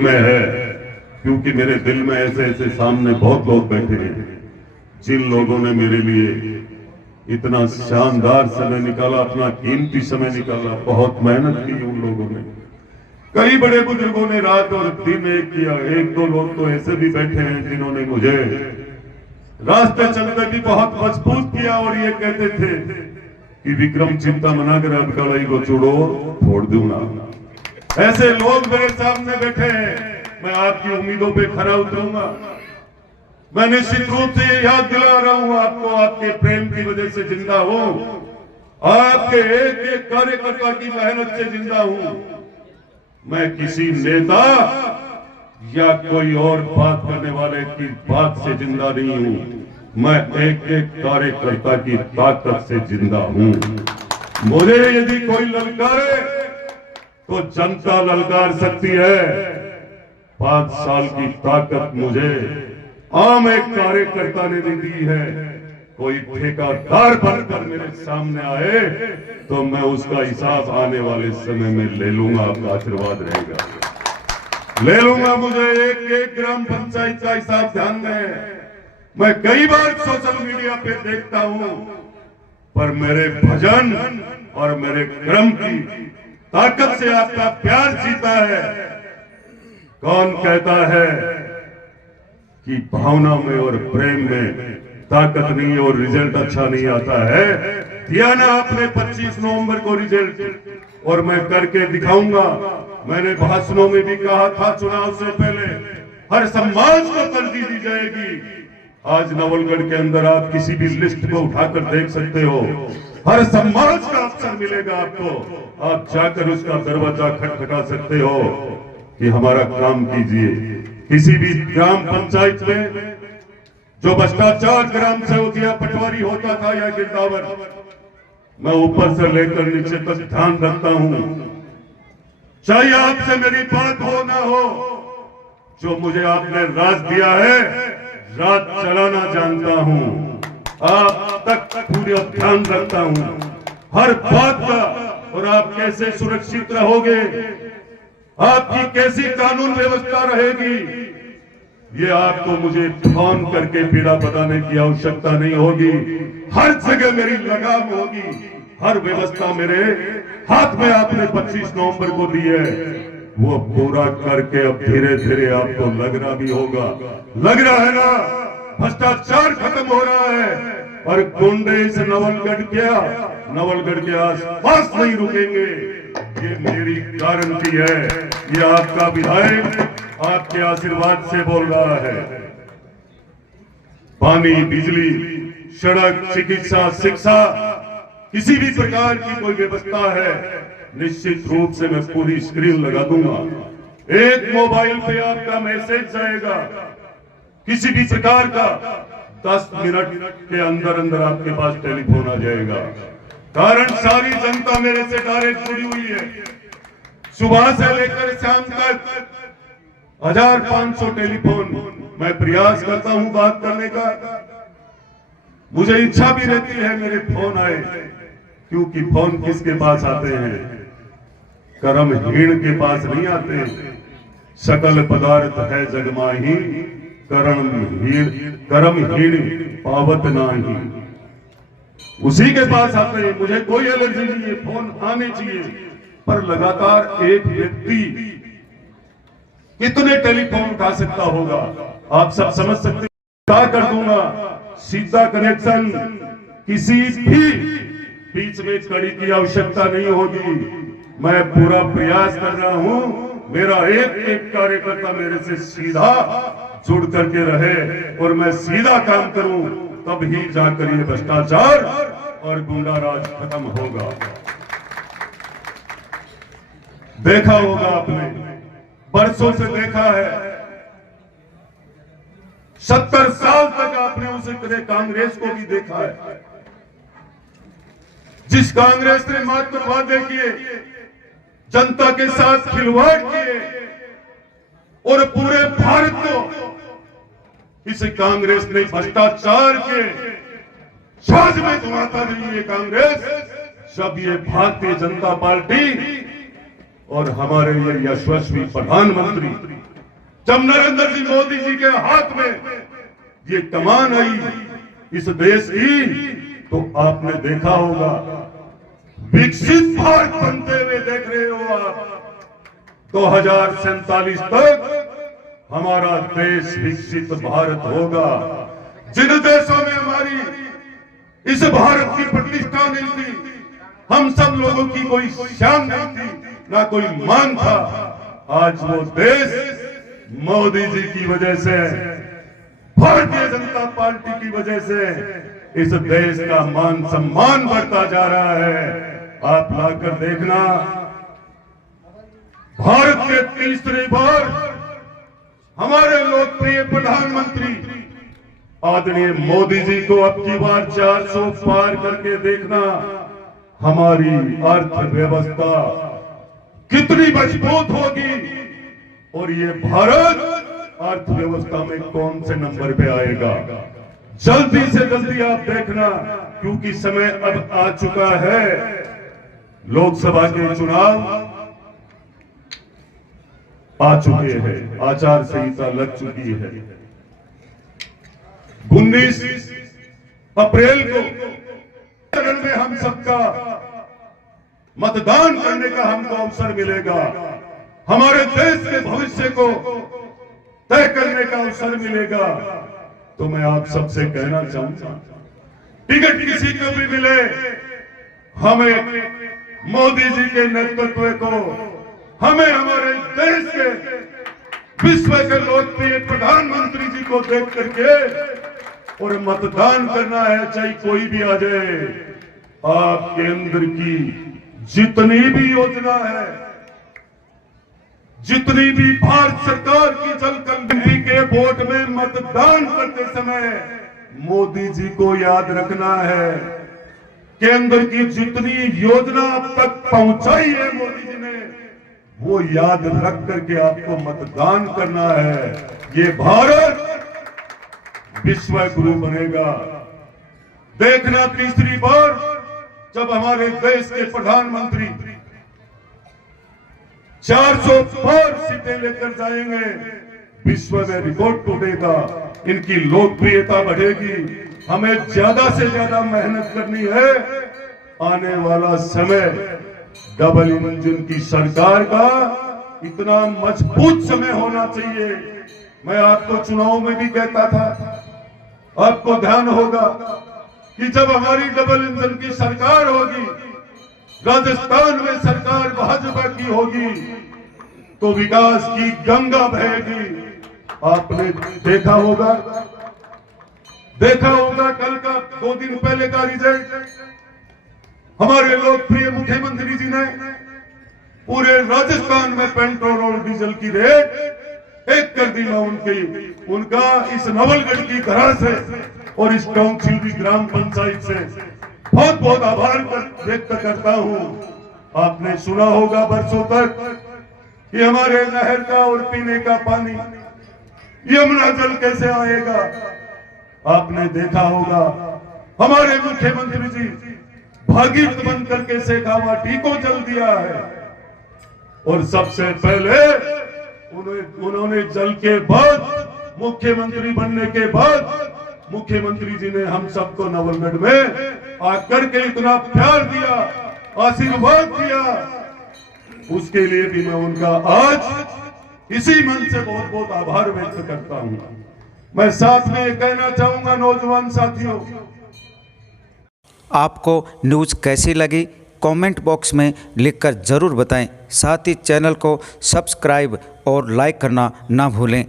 में है, क्योंकि मेरे दिल में ऐसे ऐसे सामने बहुत लोग बैठे हैं जिन लोगों ने मेरे लिए इतना शानदार समय निकाला, अपना कीमती समय निकाला, बहुत मेहनत की उन लोगों ने। कई बड़े बुजुर्गों ने रात और दिन एक किया। एक दो लोग तो ऐसे भी बैठे हैं जिन्होंने मुझे रास्ते चलते भी बहुत मजबूत किया और ये कहते थे कि विक्रम चिंता मना कर अब कड़ाई को चूड़ो फोड़ दूंगा। ऐसे लोग मेरे सामने बैठे हैं। मैं आपकी उम्मीदों पे खरा उतरूंगा। मैं निश्चित रूप से ये याद दिला रहा हूं आपको, आपके प्रेम की वजह से जिंदा हूं, आपके एक एक कार्यकर्ता की मेहनत से जिंदा हूं। मैं किसी नेता या कोई और बात करने वाले की बात से जिंदा नहीं हूं। मैं एक एक कार्यकर्ता की ताकत से जिंदा हूं। मुझे यदि कोई ललकारे तो जनता ललकार सकती है। 5 साल की ताकत मुझे आम एक कार्यकर्ता ने नहीं दी है। कोई ठेकेदार बनकर मेरे सामने आए तो मैं उसका हिसाब आने वाले समय में ले लूंगा। आपका आशीर्वाद रहेगा, ले लूंगा। मुझे एक एक ग्राम पंचायत का हिसाब ध्यान में है। मैं कई बार सोशल मीडिया पे देखता हूं, पर मेरे भजन और मेरे कर्म की ताकत से आपका प्यार जीता है। कौन कहता है कि भावना में और प्रेम में ताकत नहीं है और रिजल्ट अच्छा नहीं आता है? दिया ना आपने 25 नवंबर को रिजल्ट, और मैं करके दिखाऊंगा। मैंने भाषणों में भी कहा था चुनाव से पहले हर समाज को तरजीह दी जाएगी। आज नवलगढ़ के अंदर आप किसी भी लिस्ट को उठाकर देख सकते हो, हर समाज का अवसर मिलेगा आपको। आप जाकर उसका दरवाजा खटखटा सकते हो कि हमारा काम कीजिए। किसी भी ग्राम पंचायत में जो भ्रष्टाचार ग्राम सेवक या पटवारी होता था या गिरदावर, मैं ऊपर से लेकर नीचे तक ध्यान रखता हूं। चाहे आपसे मेरी बात हो ना हो, जो मुझे आपने राज दिया है राज चलाना जानता हूं। आप तक पूरा ध्यान रखता हूं हर बात का। और आप कैसे सुरक्षित रहोगे, आपकी कैसी कानून व्यवस्था रहेगी, ये आपको मुझे फोन करके पीड़ा बताने की आवश्यकता नहीं होगी। हर जगह मेरी लगाम होगी, हर व्यवस्था मेरे हाथ में आपने 25 नवंबर को दी है। वो पूरा करके अब धीरे धीरे आपको लगना भी होगा। लग रहा है ना, भ्रष्टाचार खत्म हो रहा है और गुंडे इस नवलगढ़ के आसपास नहीं रुकेंगे। ये मेरी गारंटी है। ये आपका विधायक आपके आशीर्वाद से बोल रहा है। पानी, बिजली, सड़क, चिकित्सा, शिक्षा, किसी भी प्रकार की कोई व्यवस्था है, निश्चित रूप से मैं पूरी स्क्रीन लगा दूंगा। एक मोबाइल पे आपका मैसेज जाएगा किसी भी प्रकार का, 10 मिनट के अंदर अंदर आपके पास टेलीफोन आ जाएगा। कारण सारी जनता मेरे से डायरेक्ट जुड़ी हुई है। सुबह से लेकर शाम तक 1500 टेलीफोन मैं प्रयास करता हूं बात करने का। मुझे इच्छा भी रहती है मेरे फोन आए, क्योंकि फोन किसके पास आते हैं? कर्महीन के पास नहीं आते। सकल पदार्थ है जगमाही, कर्महीन पावत नाही। उसी के पास आते हैं। मुझे कोई एलर्जी नहीं है, फोन आने चाहिए। पर लगातार एक व्यक्ति कितने टेलीफोन उठा सकता होगा, आप सब समझ सकते हैं। क्या कर दूंगा, सीधा कनेक्शन, किसी भी बीच में कड़ी की आवश्यकता नहीं होगी। मैं पूरा प्रयास कर रहा हूं मेरा एक एक कार्यकर्ता मेरे से सीधा जुड़ करके रहे और मैं सीधा काम करूं, तब ही जाकर ये भ्रष्टाचार और गुंडाराज खत्म होगा। देखा होगा आपने, बरसों से देखा है, 70 साल तक आपने उसे कदे कांग्रेस को भी देखा है। जिस कांग्रेस ने मात्र वादे किए, जनता के साथ खिलवाड़ किए और पूरे भारत को इस कांग्रेस ने भ्रष्टाचार के छाछ में धुआता रही है। कांग्रेस, जब ये भारतीय जनता पार्टी और हमारे ये यशस्वी प्रधानमंत्री, जब नरेंद्र सिंह मोदी जी के हाथ में ये कमान आई इस देश की, तो आपने देखा होगा विकसित भारत बनते हुए देख रहे हो आप। 2047 तक हमारा देश विकसित भारत होगा। जिन देशों में हमारी इस भारत की प्रतिष्ठा नहीं थी, हम सब लोगों की कोई शान नहीं थी, ना कोई मान था, आज वो देश मोदी जी की वजह से, भारतीय जनता पार्टी की वजह से इस देश का मान सम्मान बढ़ता जा रहा है। आप लाकर देखना, भारत के तीसरी बार हमारे लोकप्रिय प्रधानमंत्री आदरणीय मोदी जी को अब की बार 400 पार करके देखना, हमारी अर्थव्यवस्था कितनी मजबूत होगी और ये भारत अर्थव्यवस्था में कौन से नंबर पे आएगा। जल्दी से जल्दी आप देखना, क्योंकि समय अब आ चुका है। लोकसभा के चुनाव आ चुके हैं, आचार संहिता लग चुकी है। 19 अप्रैल को चरण में हम सबका मतदान करने का हमको अवसर मिलेगा। हमारे देश के भविष्य को तय करने का अवसर मिलेगा। तो मैं आप सबसे कहना चाहूंगा, टिकट किसी को भी मिले, हमें मोदी जी के नेतृत्व को, हमें हमारे देश के विश्व के लोकप्रिय प्रधानमंत्री जी को देख करके और मतदान करना है, चाहे कोई भी आ जाए। आपके अंदर की जितनी भी योजना है, जितनी भी भारत सरकार की जल कल्याण के वोट में मतदान करते समय मोदी जी को याद रखना है। केंद्र की जितनी योजना अब तक पहुंचाई है मोदी जी ने, वो याद रख करके आपको मतदान करना है। ये भारत विश्व गुरु बनेगा। देखना, तीसरी बार जब हमारे देश के प्रधानमंत्री 400 पार सीटें लेकर जाएंगे, विश्व में रिकॉर्ड टूटेगा, इनकी लोकप्रियता बढ़ेगी। हमें ज्यादा से ज्यादा मेहनत करनी है। आने वाला समय डबल इंजन की सरकार का इतना मजबूत समय होना चाहिए। मैं आपको चुनाव में भी कहता था, आपको ध्यान होगा कि जब हमारी डबल इंजन की सरकार होगी, राजस्थान में सरकार भाजपा की होगी, तो विकास की गंगा बहेगी। आपने देखा होगा कल का 2 दिन पहले का रिजल्ट, हमारे लोकप्रिय मुख्यमंत्री जी ने पूरे राजस्थान में पेट्रोल और डीजल की रेट एक कर दी। मैं उनका इस नवलगढ़ की तरह से और इस टोंकसिल ग्राम पंचायत से बहुत बहुत आभार व्यक्त करता हूं। आपने सुना होगा बरसों तक कि हमारे नहर का और पीने का पानी यमुना जल कैसे आएगा। आपने देखा होगा हमारे मुख्यमंत्री जी भागीरथ बन करके शेखावाटी को जल दिया है, और सबसे पहले उन्होंने जल के बाद, मुख्यमंत्री बनने के बाद मुख्यमंत्री जी ने हम सबको नवलगढ़ में आकर के इतना प्यार दिया, आशीर्वाद दिया, उसके लिए भी मैं उनका आज इसी मन से बहुत बहुत आभार व्यक्त करता हूं। मैं साथ में ये कहना चाहूंगा, नौजवान साथियों, आपको न्यूज़ कैसी लगी कमेंट बॉक्स में लिखकर ज़रूर बताएं। साथ ही चैनल को सब्सक्राइब और लाइक करना ना भूलें।